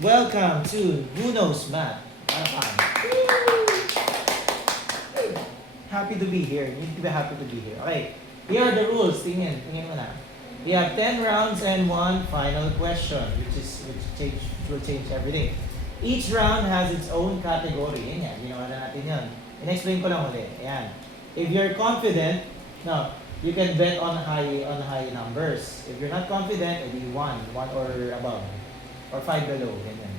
Welcome to Who Knows Math. Happy to be here. You need to be happy to be here. Okay, here are the rules. Tingin mo na. We have 10 rounds and one final question, which will change everything. Each round has its own category. Yan, ginawa na natin yan. In-explain ko lang ulit. Ayan. If you're confident, no, you can bet on high numbers. If you're not confident, maybe 1 or above, or 5 below. Ganyan.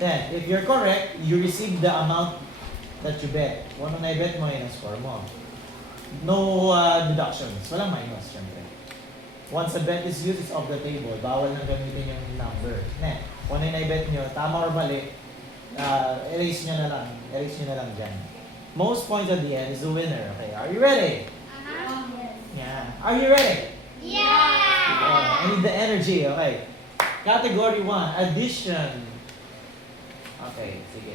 Then, if you're correct, you receive the amount that you bet. Kung ano na i-bet mo, yun ang score mo. No deductions. Walang minus, syempre. Once a bet is used, it's off the table. Bawal nang gamitin yung number. Kung ano yung na-bet nyo, tama or mali, erase nyo na lang. Erase nyo na lang dyan. Most points at the end is the winner. Okay, are you ready? Yeah. Are you ready? I need the energy. Okay. Category 1, addition. Okay, sige.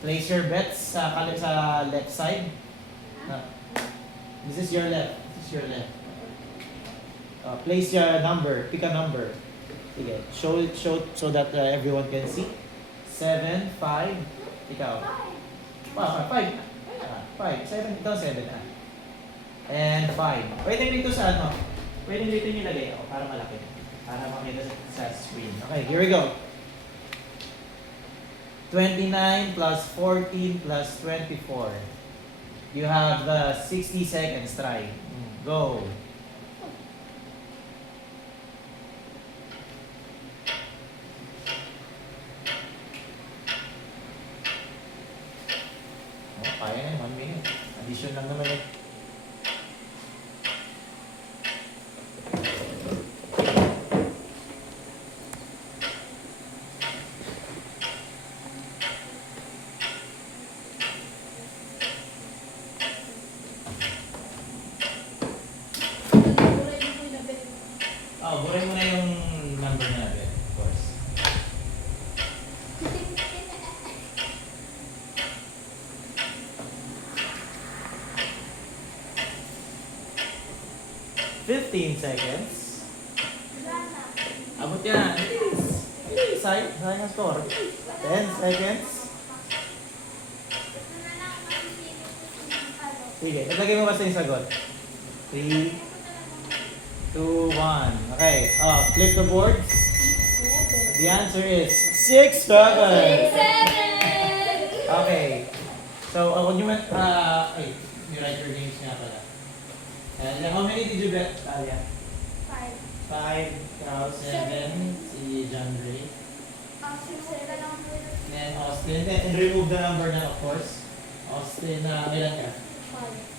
Place your bets sa left side. This is your left. Place your number. Pick a number. Sige. Show so that everyone can see. 7, 5. Ikaw. 5. 7. Ikaw 7 ah. And 5. Pwede dito sa ano? Pwede dito nilagay ako para malaki. Para makita sa screen. Okay, here we go. 29 plus 14 plus 24. You have 60 seconds. Try. Go. Oh, kaya na 1 minute. Addition lang naman eh. Buray mo na yung number natin, of course. $15 seconds. Abot yan. Sayang ang score. 10 seconds. Sige, naglagay mo basta yung sagot. 3, 2, 1. Okay. Flip the boards. The answer is 6, 7. Okay. So, ako nyo you write your names nga pala. And how many did you bet, Talia? 5. 5, ikaw, 7, si John Ray. Then Austin. And remove the number na, of course. Austin, ilan ka?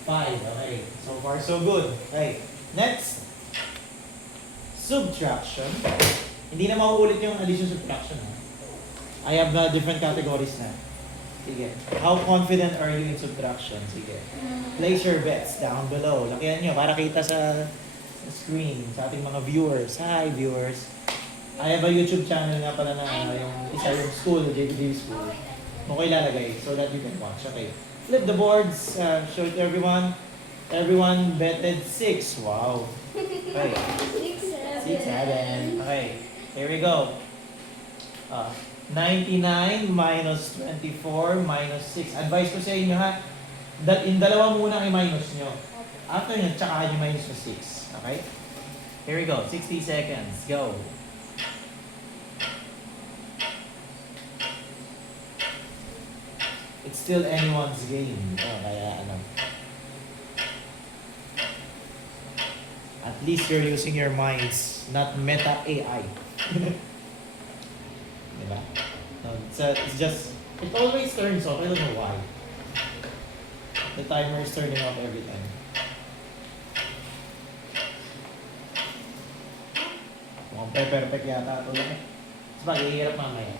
5. Okay. So far, so good. Okay. Next. Subtraction. Hindi na mauulit yung addition subtraction. I have different categories na. Sige. How confident are you in subtraction? Sige. Place your bets down below. Lakihan nyo para kita sa screen sa ating mga viewers. Hi viewers. I have a YouTube channel nga pala na yung isa yung school, JBD School. Mo ko ilalagay so that you can watch. Okay. Flip the boards. Show it to everyone. Everyone betted 6. Wow. Okay. 6, 7. Okay. Here we go. 99 minus 24 minus 6. Advice ko sa inyo ha. In dalawa muna i-minus nyo. After nyo, tsaka nyo minus mo 6. Okay? Here we go. 60 seconds. Go. It's still anyone's game. Kaya ano. At least you're using your minds, not meta AI. Diba? It's just, it always turns off. I don't know why. The timer is turning off every time. Mukhang perfect yata ito lang. Sabagay, hihirap mamaya.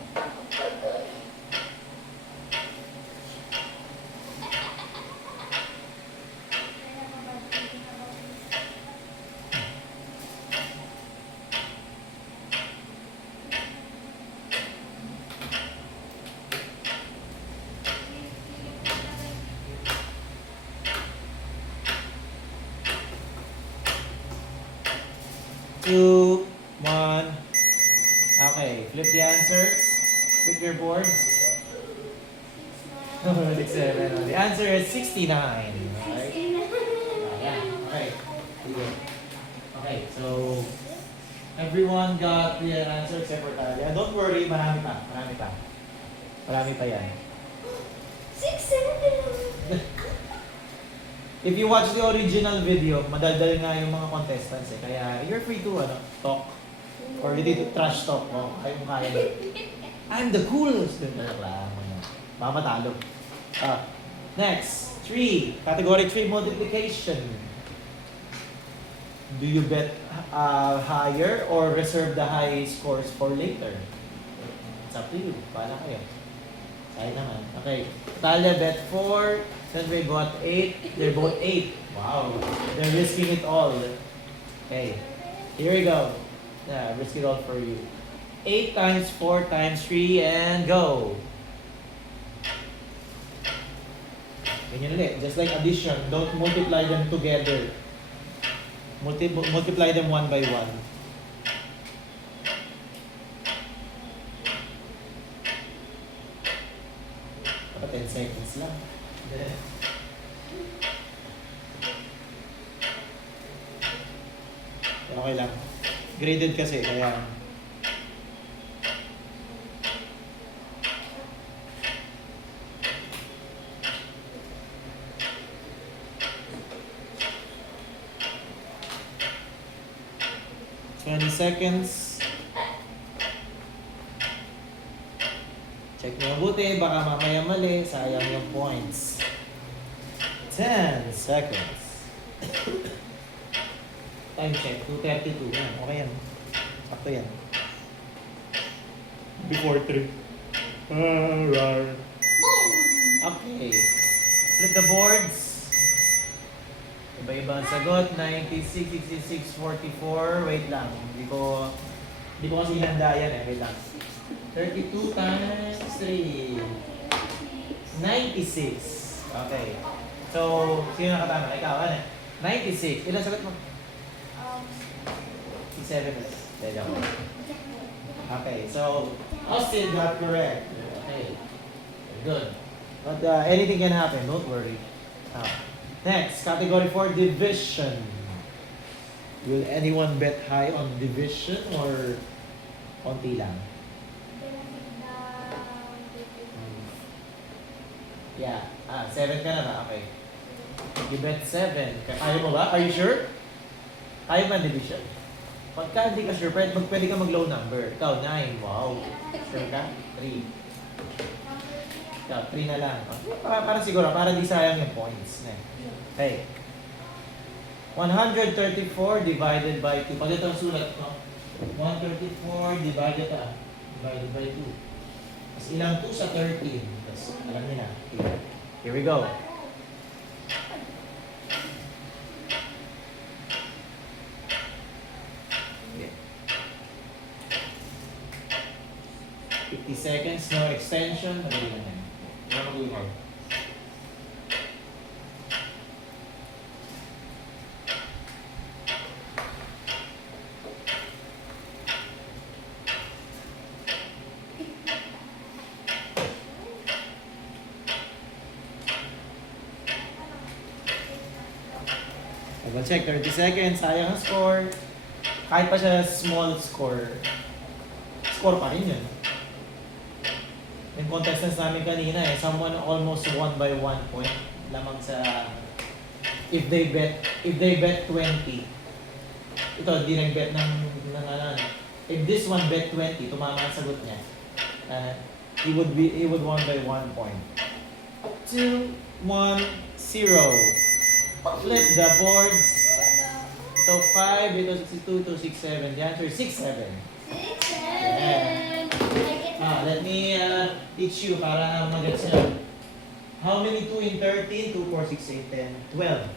Two, one. Okay. Okay, flip the answers. Flip your boards. 67. The answer is 69. Okay. Ayan. Okay. Sige. Okay, so everyone got the answer except for Talia. Don't worry, marami pa. Marami pa. Marami pa yan. 6, 7. If you watch the original video, madaldal nga yung mga contestants eh. Kaya you're free to talk. Or hindi to trash talk. Oh, kayo mo kaya. I'm the coolest. Baka matalo. Next, 3. Category 3 multiplication. Do you bet higher or reserve the high scores for later? It's up to you. Paano kayo? Sayang naman. Okay. Talia bet 4. Sunway got 8. They're both 8. Wow. They're risking it all. Okay. Here we go. Yeah, risk it all for you. 8 times 4 times 3 and go. Ganyan ulit. Just like addition. Don't multiply them together. Multiply them one by one. Dapat 10 seconds lang. Okay lang. Graded kasi, kaya... seconds. Check nyo mabuti, baka mamaya mali, sayang yung points. 10 seconds. Time check, 2:32. Yan, okay yan. Sakto yan. Before 3. Alright. Okay. Flip the boards. Iba-iba ang sagot. 96, 66, 44. Wait lang. Hindi ko kasi hinanda yan eh. Wait lang. 32 times 3. 96. Okay. So, sino nakatama? Ikaw, ano? 96. Ilan sagot mo? 67 minutes. Okay. So, Austin got correct. Okay. Good. But anything can happen. Don't worry. Next, category 4, division. Will anyone bet high on division or konti lang? Yeah. 7 ka na ba? Okay. You bet 7. Kaya mo ba? Are you sure? Kaya ba division? Pagka hindi ka sure, pwede ka mag-low number. Ikaw, 9. Wow. Sure ka? 3. Ikaw, 3 na lang. Para siguro, para di sayang yung points. Okay. 134 divided by 2. Pag ito ang sulat ko, 134 divided by 2. Tapos ilang 2 sa 13. Tapos alam niyo na. Here we go. Okay. 50 seconds, no extension. Madali lang yan. Wala mag-uwi. Double check, 30 seconds, sayang ang score. Kahit pa siya small score, score pa rin yun. Yung contestants namin kanina someone almost won by 1 point lamang sa if they bet 20. Ito, di nag-bet ng if this one bet 20, tumama ang sagot niya. He would won by 1 point. 2, 1, 0. Flip the boards. Ito 5, ito 62, ito 67. The answer is 67. 6, 7. Let me teach you para mag-gets nyo. How many 2 in 13? 2, 4, 6, 8, 10, 12.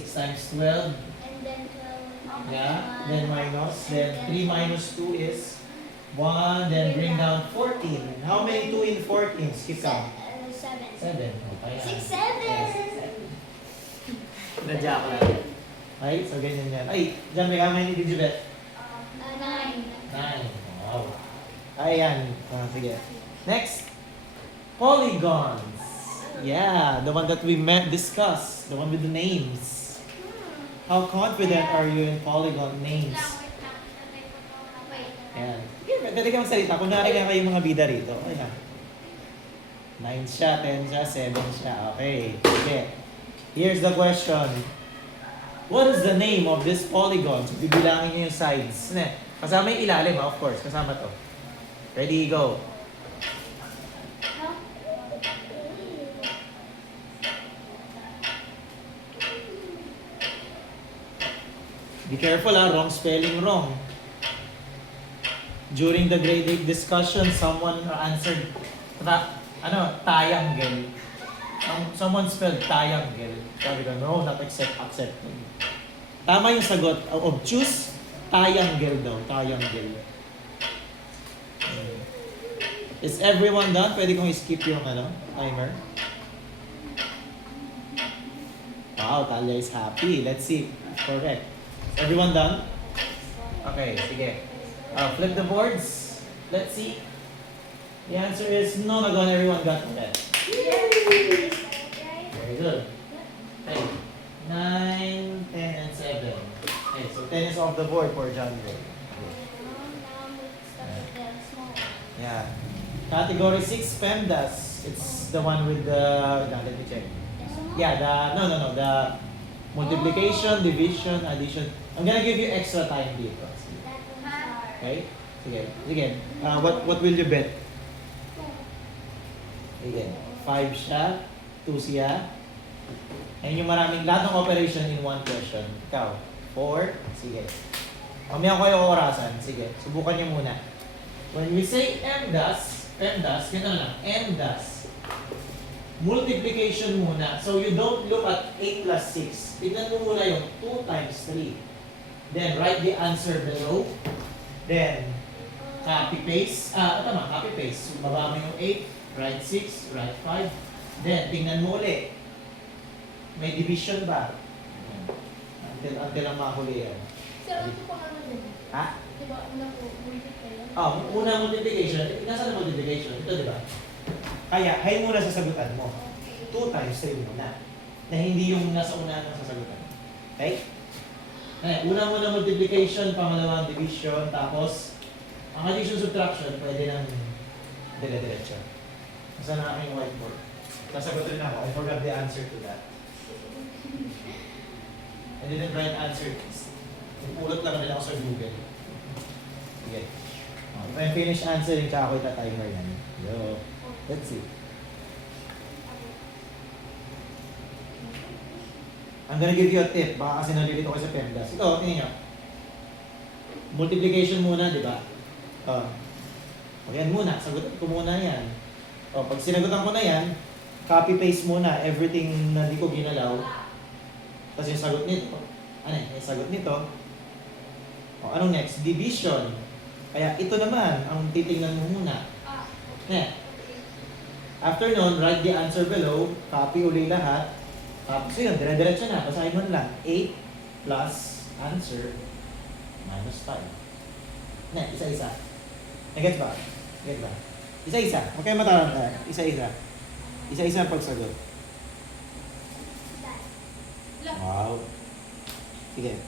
6 times 12. And then 12. Yeah. Then minus. Then 3 minus 2 is 1. Then bring down 14. How many 2 in 14? Skip count. 7. 7. Okay. 6, 7. Nadya ko lang. Okay, so ganyan yan. Ay, dyan may how many did you bet? 9. 9. Ayan. Sige. Next. Polygons. Yeah, the one that we discussed. The one with the names. How confident are you in polygon names? Ayan. Pwede ka magsalita. Kunwari nga kayo mga bida rito. Ayan. 9 siya, 10 siya, 7 siya. Okay. Sige. Here's the question. What is the name of this polygon? So, bibilangin niyo yung sides. Kasama yung ilalim, of course. Kasama to. Ready, go. Be careful wrong spelling wrong. During the grade 8 discussion, someone answered triangle. Someone spelled triangle. Sabi ko, no, not accepted. Tama yung sagot. Obtuse, triangle daw. Triangle. Is everyone done? Pwede kong skip yung timer. Wow, Talia is happy. Let's see. Correct. Everyone done? Okay, sige. Flip the boards. Let's see. The answer is no, not done. Everyone got it. Very good. Okay. 9, 10, and 7. Okay, so 10 is off the board for John Ray. Yeah. Category 6, PEMDAS. It's the one with the, let me check. Yeah, no, the multiplication, division, addition. I'm gonna give you extra time dito. Okay? Sige. What will you bet? Sige. 5 siya, 2 siya. Ayun yung maraming, lahat ng operation in one question. Ikaw, 4. Sige. Mamaya ko yung orasan. Sige, subukan niyo muna. When we say MDAS, ganito na lang, MDAS. Multiplication muna. So you don't look at 8 plus 6. Tignan mo muna yung 2 times 3. Then write the answer below. Then, copy-paste. Copy-paste. So, baba mo yung 8, write 6, write 5. Then, tingnan mo ulit. May division ba? Until ang mahuli yan. Sir, ano po din? Ha? Diba, una po, multiplication? Una multiplication. Nasaan ang multiplication? Ito, di ba? Kaya, hay muna sa sagutan mo. 2 times 3 muna. Na hindi yung nasa unahan ng sasagutan. Okay? Una muna multiplication, pangalawang division, tapos ang addition subtraction, pwede nang dire-diretso. Nasaan na aking whiteboard? Sasagutin na ako. I forgot the answer to that. I didn't write answer. Pulot lang nila ako sa Google. Sige. If I finish answering, tsaka ako ita-timer yan. Yo. Let's see. I'm gonna give you a tip. Baka kasi nalilito ko sa PEMDAS. Ito, tingin nyo. Multiplication muna, di ba? Ayan muna. Sagutan ko muna yan. Pag sinagutan ko na yan, copy-paste muna everything na di ko ginalaw. Tapos yung sagot nito. Yung sagot nito. Anong next? Division. Kaya ito naman, ang titingnan mo muna. After nun, write the answer below. Copy uli lahat. Tapos yun, dire-diretso na. Basahin mo lang. 8 plus answer minus 5. Isa-isa. Gets ba? Isa-isa. Huwag kayo mataranta. Isa-isa. Isa-isa ang pagsagot. Wow. Sige.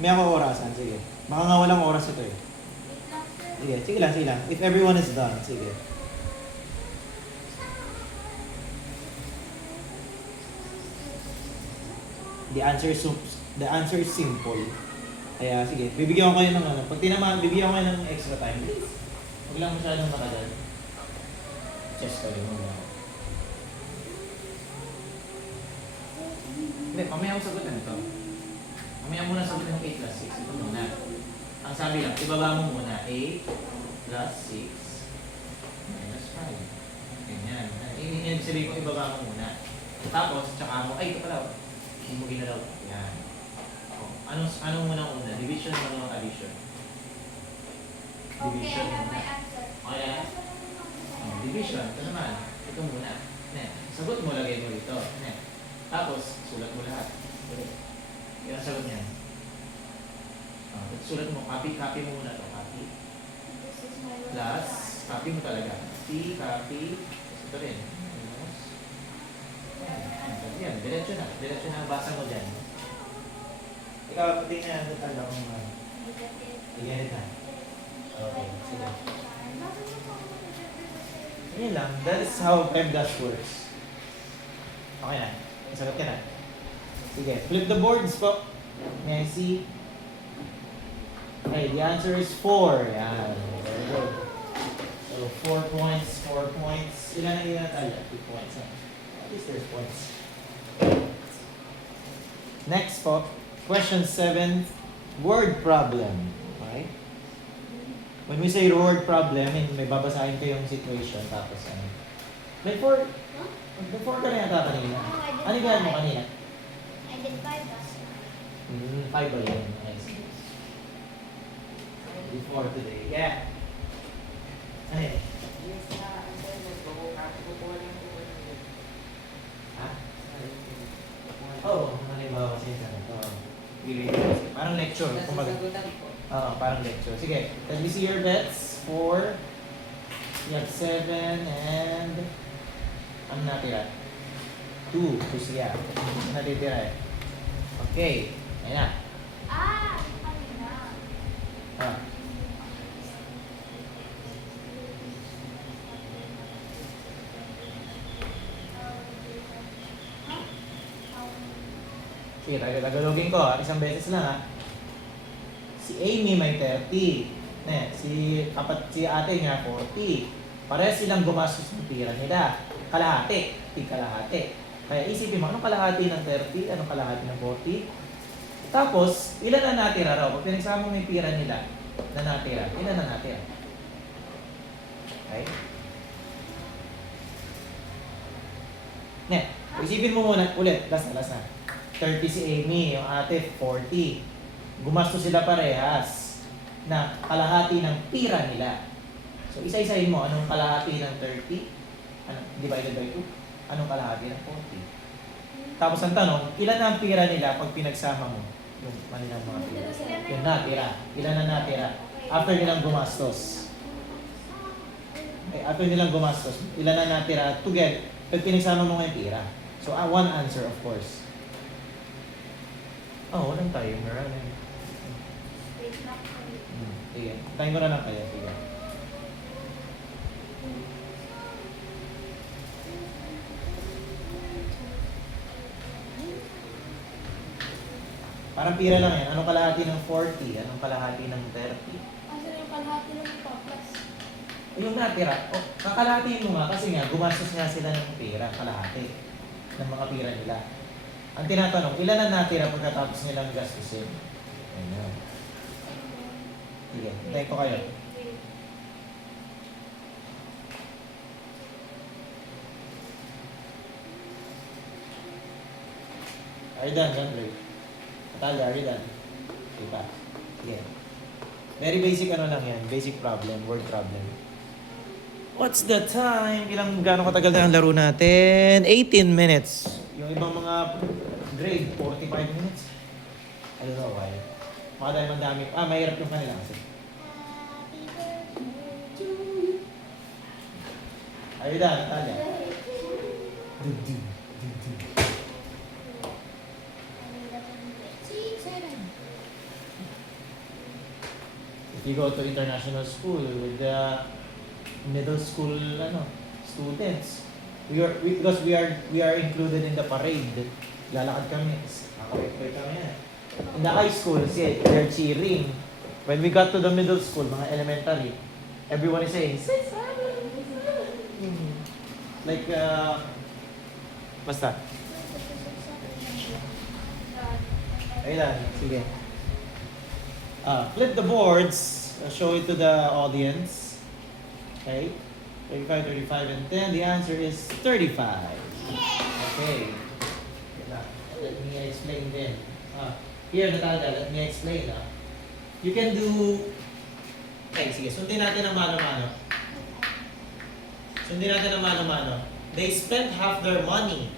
May ako orasan. Sige. Baka nga walang oras ito eh. Sige lang. If everyone is done, sige. The answer is simple. Kaya sige, bibigyan ko kayo ng pag tinamaan, bibigyan ko kayo ng extra time. Huwag lang masyadong matagal. Chest ko rin muna. Hindi, mamaya ako sagutin ito. Mamaya muna sagutin ng 8 plus 6. Ito muna. Ang sabi lang, ibaba mo muna 8 plus 6 minus 5. Ganyan. Ibig sabihin ko, ibaba mo muna. Tapos, tsaka mo, ito pala. Hindi mo ginalaw. Yan. Anong muna una? Division o addition? Okay, I have my answer. Okay. Division. Ito naman. Ito muna. Sagot mo, lagay mo dito. Tapos, sulat mo lahat. Yan ang sagot niyan. Sulat mo. Copy mo muna ito. Copy. This is my Plus. Copy mo talaga. C, copy. Ito rin. Minus. Yan, diretso na. Diretso na ang basa mo dyan. Ikaw, pati na ang detalye kung i-edit na. Okay, sige. Yun lang. That is how PEMDAS works. Okay na. Sagot ka na. Sige, flip the boards po. May I see? Okay, the answer is 4. Yan. Very good. So, 4 points, 4 points. Ilan ang ilan 2 points. At least there's points. Next po, question 7, word problem. Okay? When we say word problem, may babasahin kayong situation, tapos ano. Before ka na yata kanina. Ano gawin mo kanina? I did 5 bus. 5 ba yun? Nice. Before today. Yeah. Ano yun? Ha? Oo, halimbawa kasi sa ito. Parang lecture. Kumbaga. Oo, parang lecture. Sige, let me see your bets. 4. You have 7 and... Ano natira? 2. Siya. Natitira eh. Okay. Ayan na. Kanina. Ah. Sige, tagalogin ko ha. Isang beses lang ha. Si Amy may 30. Si ate niya 40. Parehas silang gumastos ng pira nila. Kalahati. Kalahati. Kaya isipin mo, anong kalahati ng 30? Anong kalahati ng 40? Tapos, ilan na natira raw? Pag pinagsama mo yung pira nila na natira, ilan na natira? Okay? Isipin mo muna ulit. Last na. 30 si Amy, yung ate 40. Gumastos sila parehas na kalahati ng pira nila. So, isa-isahin mo, anong kalahati ng 30? Divided by 2? Anong kalahati ng 40? Tapos ang tanong, ilan na ang pira nila pag pinagsama mo? Yung manilang mga pira. Yung natira. Ilan na natira? After nilang gumastos. Okay, after nilang gumastos, ilan na natira together pag pinagsama mo nga yung pira. So, one answer of course. Walang timer. Wait lang. Sige, timer na lang kayo. Sige. Parang pira lang yan. Anong kalahati ng 40? Anong kalahati ng 30? Kasi yung kalahati lang ito, plus. Yung natira, kakalahatiin mo nga kasi nga, gumastos nga sila ng pira, kalahati ng mga pira nila. Ang tinatanong, ilan na natira pagkatapos nilang gastusin? Ayan. Sige, hintayin ko kayo. Are you done, Andre? Natalia, are you done? Okay pa. Sige. Very basic ano lang yan, basic problem, word problem. What's the time? Gano'ng katagal na ang laro natin? 18 minutes. Yung ibang mga grade, 45 minutes. I don't know why. Baka dahil mandami. Mahirap yung kanila kasi. Are you done, Natalia? If you go to international school with the middle school students, because we are included in the parade. Lalakad kami, kakapit kami yan. In the high school, they're cheering. When we got to the middle school, mga elementary, everyone is saying, 6, 7, 7. Like, basta. Ayun, sige. Flip the boards, show it to the audience. Okay? 35, 35, and 10. The answer is 35. Okay. Let me explain then. Here, Natalia, let me explain. You can do... Okay, sige. Sundin natin ang mano-mano. They spent half their money.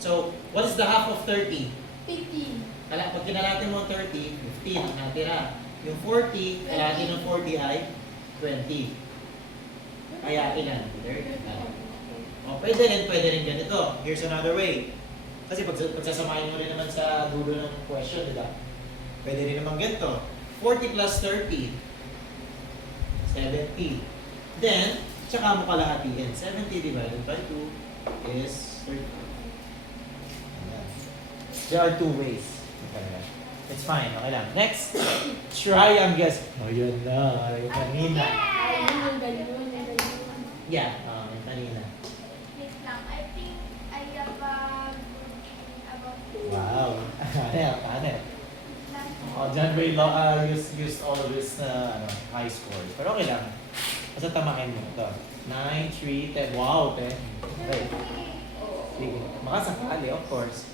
So, what is the half of 30? 15. Pag kinalati mo 30, 15 natira. Yung 40, kalahati ng 40 ay 20. Kaya ilan? 39. O, pwede rin ganito. Here's another way. Kasi pagsasamahin mo rin naman sa dulo ng question, di ba? Pwede rin naman ganito. 40 plus 30. 70. Then, tsaka mo kalahatiin. 70 divided by 2 is 30. Ayan. There are two ways. Okay. It's fine. Okay lang. Next, triangles. Oh, yun na. Yung kanina. Yeah, yung kanina. Wait lang. I think I have about Wow. Ano? Oh, John Ray used all of this high scores. Pero okay lang. Basta tamakin mo. Ito. 9, 3, 10. Wow, 10. Okay. Sige. Makasakali, of course.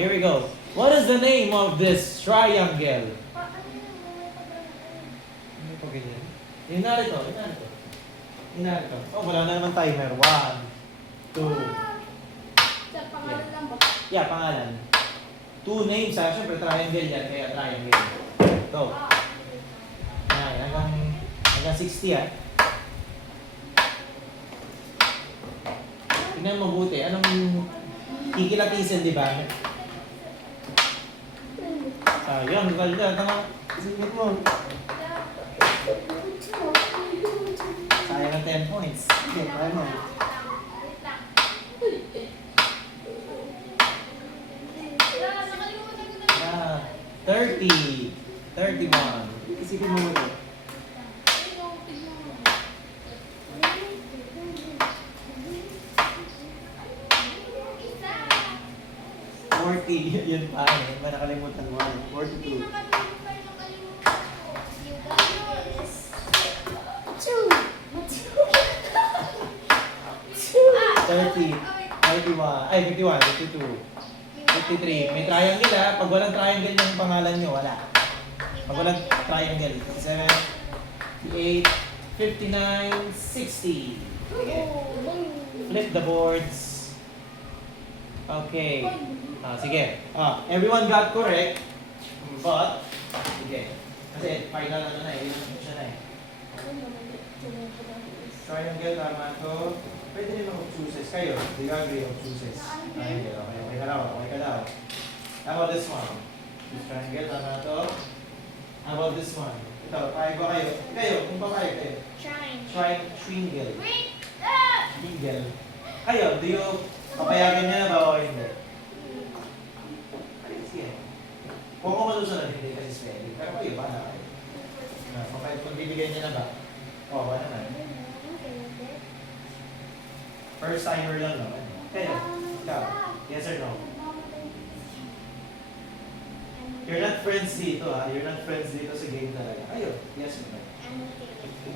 Here we go. What is the name of this triangle? Ano ito ganyan? Yung narito. Oh, wala na naman timer. 1, 2. Sa pangalan lang ba? Yeah, pangalan. 2 names ha. Siyempre, triangle yan. Kaya triangle. Go. Ayan, hanggang 60 ha. Tingnan mabuti. Anong kikilatisin, di ba? Yun, ganda. Tama. Singit mo. Sayang ng 10 points. Okay, try mo. Wait lang. Nakalimutan ko na. 30. 31. Isipin mo ito. 40. Yun pa. Yun ba nakalimutan mo? 42. 30. 31. Ay, 51. 52. 53. May triangle ha. Pag walang triangle yung pangalan nyo, wala. Pag walang triangle. 57. 58. 59. 60. Okay. Flip the boards. Okay. Sige. Everyone got correct. But, sige. Kasi final ano na eh. Yun siya na eh. Triangle, tama to. Pwede rin mag-chooses kayo. Do you agree on chooses? Triangle, okay. Okay ka daw. Okay ka daw. How about this one? This triangle, tama to. How about this one? Ito, payag ba kayo? Kayo, kung pa payag kayo. Triangle. Wait! Triangle. Kayo, do you papayagan niya na ba o hindi? Sige. Kung ako masusunod, hindi kasi spelling. Pero kayo, bahala kayo. Pagbibigay niya na ba? Oo, wala na. First timer lang, no? Kayo, ikaw. Yes or no? You're not friends dito, ha? You're not friends dito sa game talaga. Kayo, yes or no?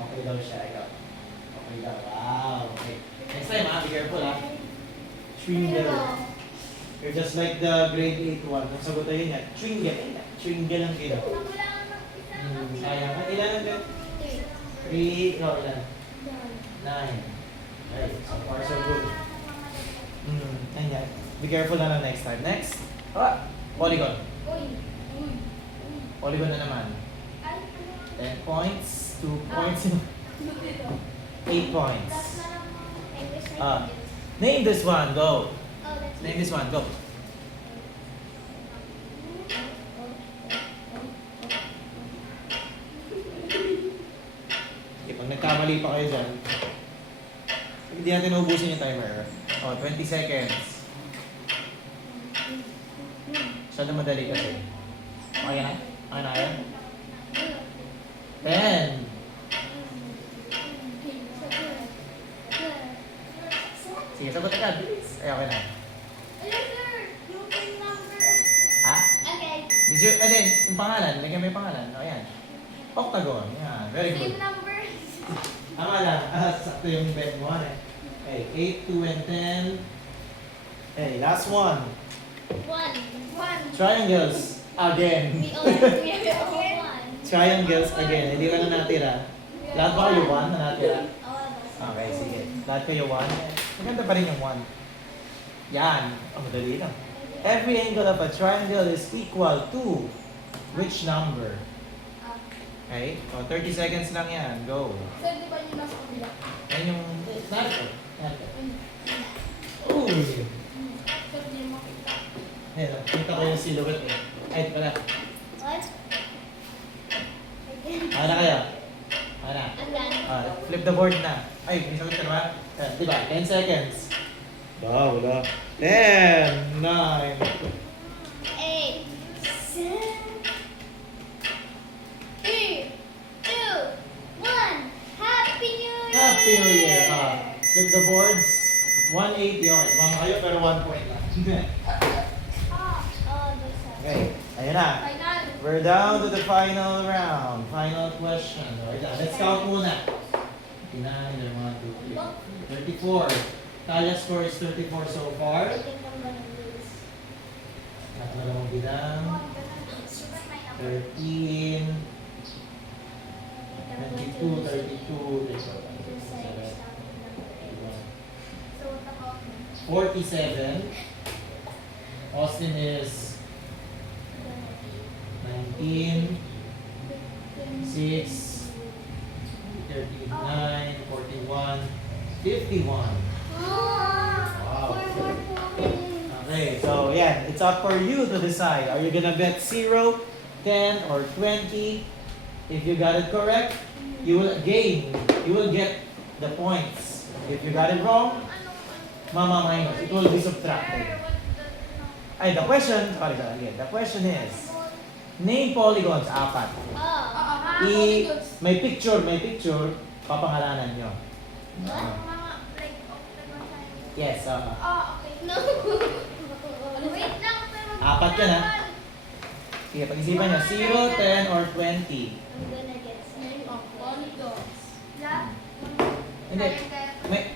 Okay daw siya, ikaw. Okay daw. Wow, okay. Next time, ha? Be careful, ha? Tringle. You're just like the grade 8 one. Kung sagutan yun yan, Tringle. Tringle ang kilo. Sayang. Ilan ang kilo? 3, no, ilan? 9. Okay, so far so good. Ayan. Be careful na lang next time. Next. Polygon. Polygon na naman. 10 points, 2 points, 8 points. Name this one, go. Name this one, go. Okay, pag nagkamali pa kayo dyan, hindi natin naubusin yung timer. 20 seconds. Siya na madali kasi. Okay na? Okay na kayo? 10. Sige, sagot agad. Ay, okay na. Ha? Ano yun? Yung pangalan. Lagyan mo yung pangalan. O, yan. Octagon. Yan. Very good. Tama lang. Sakto yung bet mo. Okay, 8, 2, and 10. Okay, last one. Triangles. Again. Triangles again. Hindi ka na natira. Lahat ba kayo 1 na natira? Okay, sige. Lahat kayo 1. Maganda pa rin yung 1. Yan. Madali lang. Every angle of a triangle is equal to which number? Okay? 30 seconds lang yan. Go. Sir, di ba yung nasa kabila? Yan Hindi mo kita. Ayan, kita ko yung silhouette eh. Ay, pala. What? Ano na kayo? Ano na? Again. Flip the board na. Ay, may sagot ka naman? Di ba? 10 seconds. Wala. 10, 9, 8, 7, 3, 2, 1. Happy New Year! Happy New Year! Flip the boards. 180 yun. Mga kayo pero 1 point lang. Okay, ayun na. Final. We're down to the final round. Final question. Alright, let's count muna. 59, 1, 2, 3, 34. Talia score is 34 so far. I think I'm gonna lose. Nakala mo bilang. 13, 22, 32, 47. Austin is 19, 6, 39, 41, 51. Wow. Okay, so yeah, it's up for you to decide. Are you gonna bet 0, 10, or 20? If you got it correct, you will gain. You will get the points. If you got it wrong, mama minus. It will be subtracted. Ay, the question, sorry, again. The question is, name polygons, 4. May picture, papangalanan nyo. Yes, No. Wait lang. pero- 4 yan, ha? Sige, pag-isipan nyo, 0, 10, or 20. I'm gonna get some. Hindi.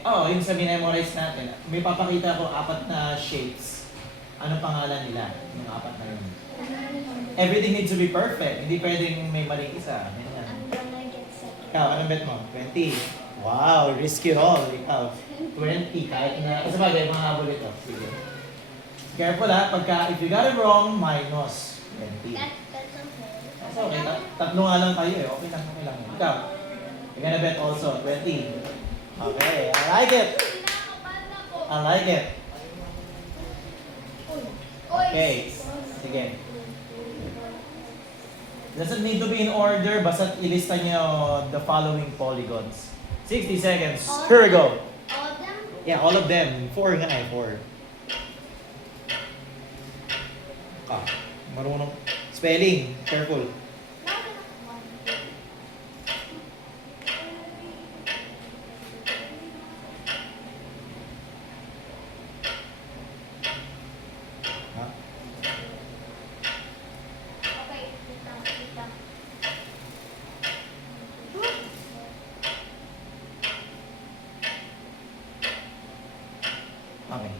Yung sa memorize natin, may papakita ko 4 na shapes. Anong pangalan nila? Yung 4 na yun. Everything needs to be perfect. Hindi pwedeng may maling isa. Ganyan. I'm gonna get second. Ikaw, anong bet mo? 20. Wow, risky roll. Ikaw, 20. Kahit na, sa bagay, mga habol ito. Sige. Careful ha, if you got it wrong, minus 20. That's okay. That's okay. Tatlo nga lang kayo eh. Okay lang. Ikaw, you're gonna bet also 20. Okay, I like it. I like it. Okay, sige. Doesn't need to be in order, basta ilista nyo the following polygons. 60 seconds. Here we go. All of them? Yeah, all of them. 4 nga eh, 4. Marunong. Spelling, careful. Ha? Okay, wait lang. Okay.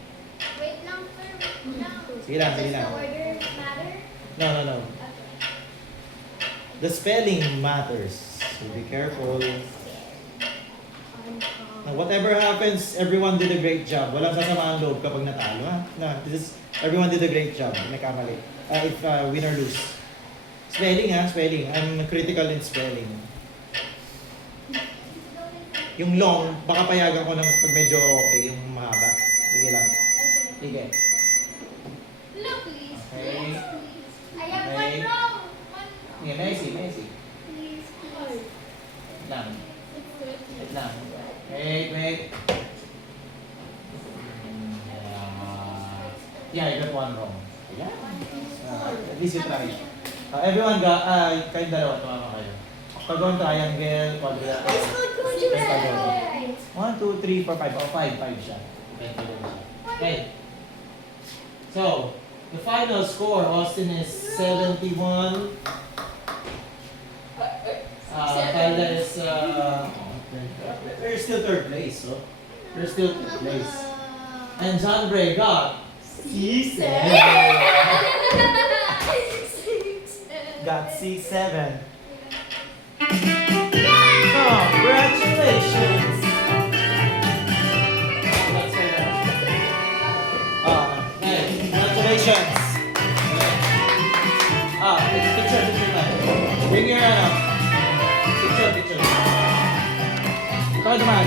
Wait lang, sir. Wait lang. Sige lang. Does the order matter? No. Okay. The spelling matters. So be careful. Now, whatever happens, everyone did a great job. Walang sasama ang loob kapag natalo, ha? No, everyone did a great job. Nagkamali. If win or lose. Spelling, ha? Spelling. I'm critical in spelling. Yung long, baka payagan ko ng pag medyo okay, yung mahaba. Sige lang. Sige. No, please. Okay. Please. I have Okay. one wrong. Sige, Messi. Please. Wait lang. Wait lang. Wait. Yeah, you got one wrong. Yeah. At least you tried. Everyone got, kayong dalawa, tumama kayo. Octagon, triangle, quadrilateral. Let's go to the right. 1, 2, 3, 4, 5. Oh, 5 siya. Okay. So, the final score, Austin is 71. Kyla is, they're still third place, so. They're still third place. And John Bray got C7. Got C7. Congratulations! Congratulations! Picture tayo. Bring your picture. Ikaw naman.